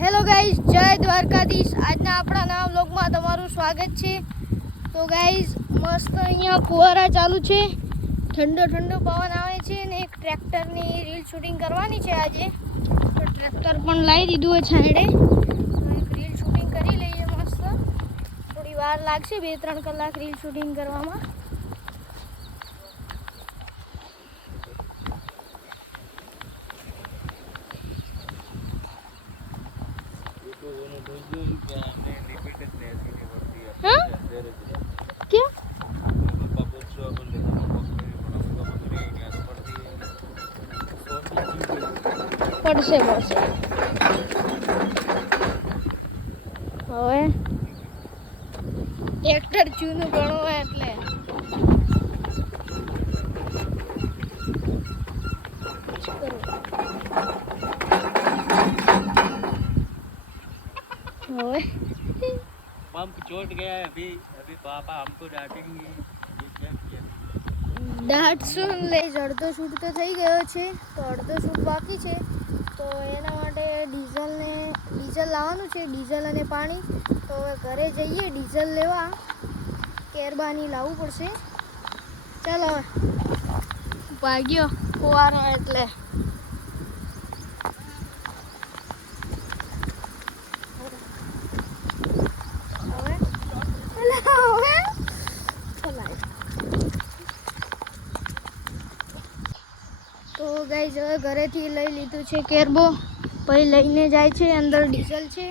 Hello guys, જય દ્વારકાધીશ. આજના આપણા નવા વ્લોગમાં તમારું સ્વાગત છે. તો ગાઈઝ મસ્ત અહીંયા ફુવારા ચાલુ છે, ઠંડો ઠંડો પવન આવે છે ને એક ટ્રેક્ટરની રીલ શૂટિંગ કરવાની છે આજે. તો ટ્રેક્ટર પણ લાવી દીધું હોય છાંયડે, તો એક રીલ શૂટિંગ કરી લઈએ મસ્ત. થોડી વાર લાગશે, 2-3 કલાક રીલ શૂટિંગ કરવામાં. પડશે હવે ટ્રેક્ટર જૂનું ઘણું હોય એટલે હવે पंप चोट गया है अभी पापा हमको डांटेंगे ये क्या किया. દાટશું લે. અડધો શૂટ તો થઈ ગયો છે, તો અડધો શૂટ બાકી છે. તો એના માટે ડીઝલ લાવવાનું છે, ડીઝલ અને પાણી. તો હવે ઘરે જઈએ ડીઝલ લેવા, કેરબાની લાવવું પડશે. ચાલો ભાગ્યો ફુવારો એટલે તો ગાઈઝ હવે ઘરેથી લઈ લીધું છે કેરબો, પછી લઈને જાય છે. અંદર ડીઝલ છે,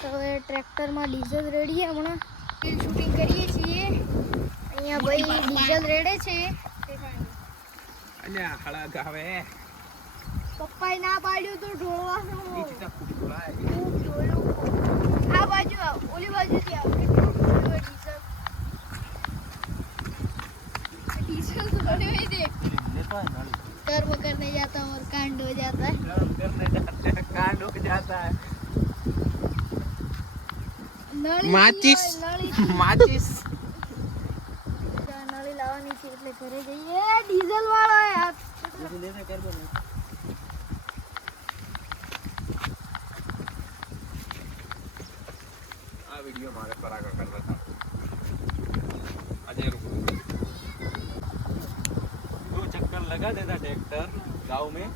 તો હવે ટ્રેક્ટરમાં ડીઝલ રેડીએ. હમણાં રીલ શૂટિંગ કરીએ છીએ. અહીંયા ભાઈ ડીઝલ રેડે છે. અલ્યા હળા ગાવે પપ્પાએ ના પાડ્યું તો ઢોળવાનું. ઈ ચીતા ખૂબ ઢોળાય. ખૂબ ઢોળ્યું. આ બાજુ આવ, ઓલી બાજુથી આવ. કેટલું ઢોળ્યું ડીઝલ તો ઢોળ્યું ही देख. लेता है नाली कर्म करने जाता हूँ और कांड हो जाता है. कर्म करने जाते हैं कांड हो जाता है. माचिस माचिस નળી લાવવાની છે એટલે ઘરે જઈએ. ડીઝલ વાળો યાર લેને કરબો ને આ वीडियो મારે પરાગા કરવા था अजय रुको 2 चक्कर लगा देता ट्रैक्टर गांव में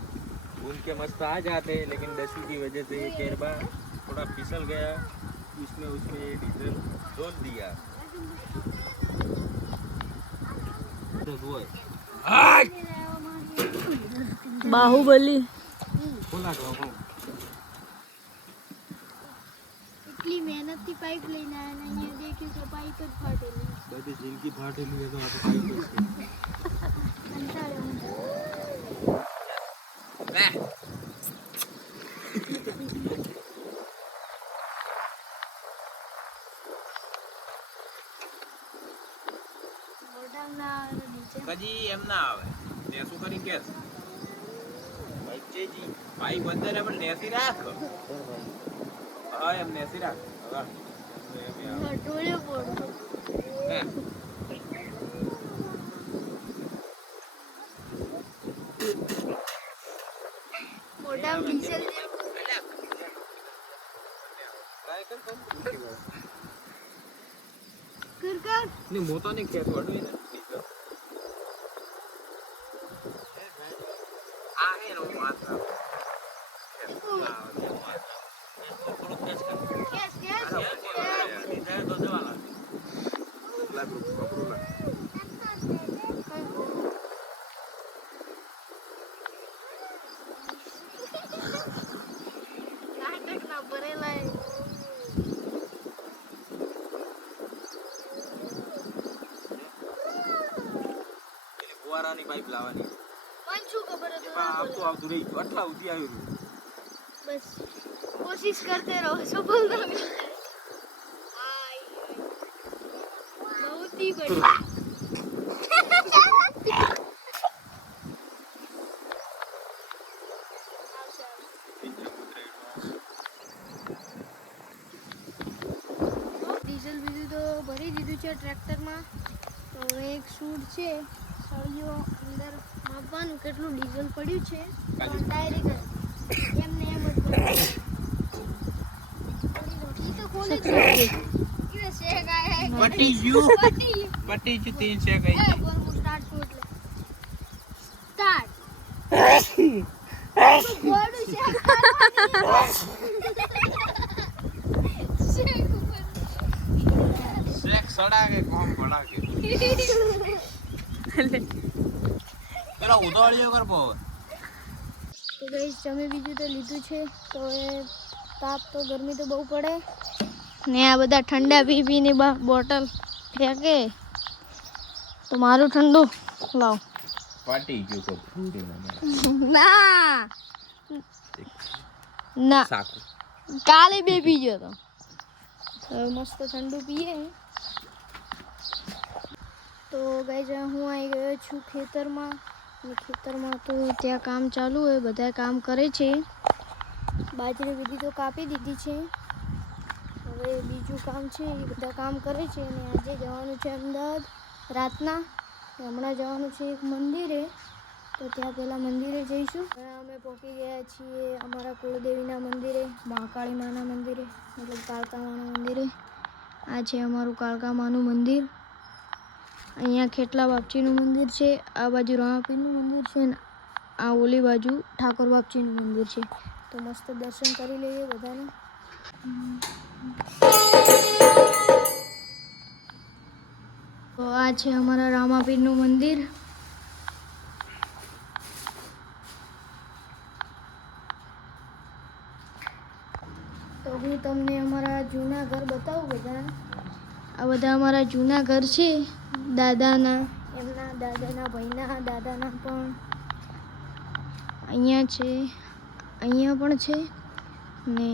घूम के मस्त आ जाते, लेकिन डस्सी की वजह से ये केरबा थोड़ा फिसल गया. उसमें ये डीजल डोल दिया. બાહુબલી બોલા તો એટલી મહેનતથી પાઇપ લઈને આવ્યા ને અહીંયા દેખ્યું તો પાઇપ જ ફાટેલી. બધી જિંદગી ફાટેલી તો આ પાઇપ જ છે. કંટાળ્યો હું. મોઢામાં ના આવે નીચે. કજી એમ ના આવે ને શું કરી કે બચ્ચેજી ભાઈ બંદર પણ નેસી રાખ. હા એમ નેસી રાખ. હવે ઢોળ્યો પડતો. મોઢામાં ડીઝલ કર ને મોટા ને ખેત વડું ને આ હે નો માત્ર કેસ કેસ તો જવાના લાગ પકડો લાગ નાટક ના ભરેલા. ફુવારાની પાઇપ લાવવાની. પણ શું ખબર હતું પણ આવતું આવતું રહી ગયું. આટલા સુધી આવ્યું. બસ કોશિશ કરતે રહો, સફળતા मिले. बहुत ही बढ़िया. ડીઝલ બીજું તો ભરી દીધું છે ટ્રેક્ટરમાં. તો એક શૂટ છે, સળિયો અંદર માપવાનું કેટલું ડીઝલ પડ્યું છે. ડાયરેક્ટ એમને એમ જ बोले ये शेक आया है पट्टी यू पट्टी 3 शेक आई थी बोल स्टार्ट कर ले स्टार्ट बोल शेक शेक ऊपर शेक सड़ा के कौन बना के પેલા ઉધાળ્યો કર બહુ તો ગાઈસ જમે બીજું તો લીધું છે તો એ તાપ તો ગરમી તો બહુ પડે ને આ બધા ઠંડા પી પીને બોટલ ફેંકે તો મારું ઠંડુ લાવ પાટી ગયું તો ફૂટી ના ના સાકુ કાલે બે પી ગયો તો હવે મસ્ત ઠંડુ પીએ તો ગાઈસ હું આવી ગયો છું ખેતરમાં અને ખેતરમાં તો ત્યાં કામ ચાલુ હોય બધા કામ કરે છે બાજરી બીજી તો કાપી દીધી છે હવે બીજું કામ છે એ બધા કામ કરે છે અને આજે જવાનું છે અમદાવાદ રાતના હમણાં જવાનું છે એક મંદિરે તો ત્યાં પહેલાં મંદિરે જઈશું અમે પહોંચી ગયા છીએ અમારા કુળદેવીના મંદિરે મહાકાળી માના મંદિરે મતલબ કાળકા માના મંદિરે આ છે અમારું કાળકા માનું મંદિર અહીંયા ખેટલા બાપજીનું મંદિર છે આ બાજુ રામાપીરનું મંદિર છે ને આ ઓલી બાજુ ઠાકોર બાપજીનું મંદિર છે તો મસ્ત દર્શન કરી લઈએ બધાને તો આ છે અમારા રામાપીરનું મંદિર તો હું તમને અમારા જૂના ઘર બતાવું બધા આ બધા અમારા જૂના ઘર છે દાદાના એમના દાદાના ભાઈના દાદાના પણ અહીંયા છે અહીંયા પણ છે ને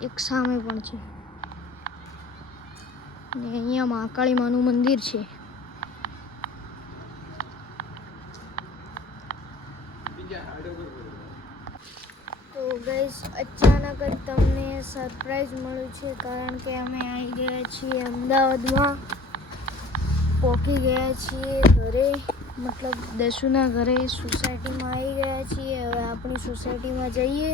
એક સામે પણ છે ને અહીંયા મહાકાળી માનું મંદિર છે તો ગાઈસ અચાનક જ તમને સરપ્રાઈઝ મળ્યું છે કારણ કે અમે આવી ગયા છીએ અમદાવાદમાં પહોંચી ગયા છીએ ઘરે મતલબ દસુના ઘરે સોસાયટીમાં આવી ગયા છીએ હવે આપણી સોસાયટીમાં જઈએ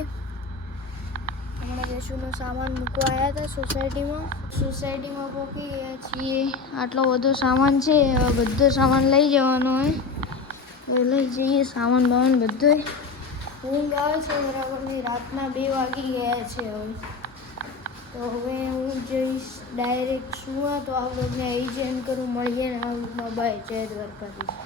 હમણાં દસુનો સામાન મૂકવા આવ્યા હતા સોસાયટીમાં પહોંચી ગયા છીએ આટલો બધો સામાન છે હવે બધો સામાન લઈ જવાનો હોય લઈ જઈએ સામાન બામાન બધો ઊંઘ આવે છે બરાબરની રાતના 2 વાગી ગયા છે હવે તો હવે હું જઈશ ડાયરેક્ટ સુવા તો આ બ્લોગને અહીં જ એન્ડ કરું મળીએ ને આ બ્લોગમાં બાય જય દ્વારકાધીશ